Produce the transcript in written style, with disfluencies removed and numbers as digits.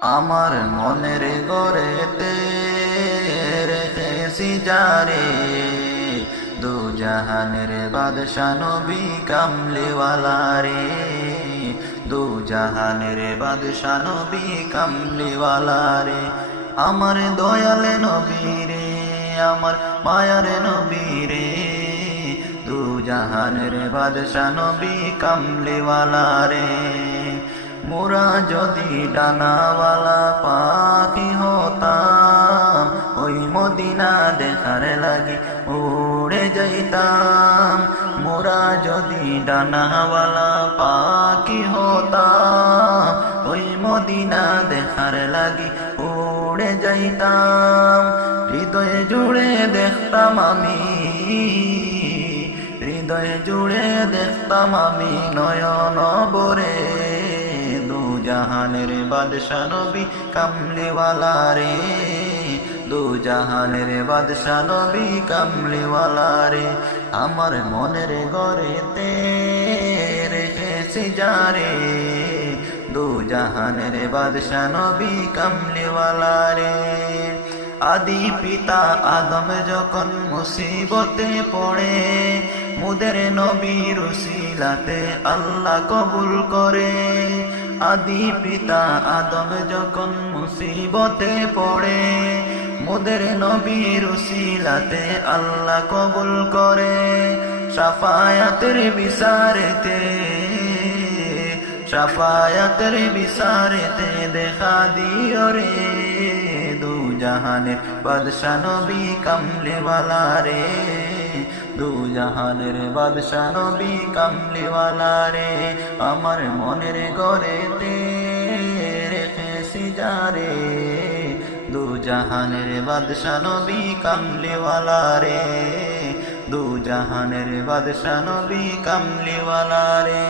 আমার মনের গড়েতে রেখেছি যারে, দু জাহানের বাদশা নবী কামলিওয়ালা রে, দু জাহানের বাদশা নবী কামলিওয়ালা রে। আমার দয়াল নবী রে, আমার মায়ার নবী রে, দু জাহানের বাদশা নবী কামলিওয়ালা রে। মোরা যদি ডানাওয়ালা পাখি হতাম, ওই মদিনা দেখার লাগি উড়ে যাইতাম। মোরা যদি ডানাওয়ালা পাখি হতাম, ওই মদিনা দেখার লাগি উড়ে যাইতাম। হৃদয়ে জুড়ে দেখতাম আমি, হৃদয়ে জুড়ে দেখতাম আমি নয়ন ভরে, দু জাহানের বাদশা নবী কামলিওয়ালা রে, দু জাহানের বাদশা নবী কামলিওয়ালা রে। আমার মনের ঘরেতে রেখেছি যারে, দু জাহানের বাদশা নবী কামলিওয়ালা রে। আদি পিতা আদম যখন মুসিবতে পড়ে, মুদের নবীর উসিলাতে আল্লাহ কবুল করে। আদি পিতা আদম যখন মুসিবতে পড়ে, মুদের নবীর উসিলাতে আল্লাহ কবুল করে। শাফায়াতের বিচারেতে, শাফায়াতের বিচারেতে দেখা দিও রে, দু জাহানের বাদশা নবী কামলিওয়ালা রে, দু জাহানের বাদশা নবী কামলিওয়ালা রে। আমার মনের ঘরেতে রেখেছি যারে, দু জাহানের বাদশা নবী কামলিওয়ালা রে, দু জাহানের বাদশা নবী কামলিওয়ালা রে।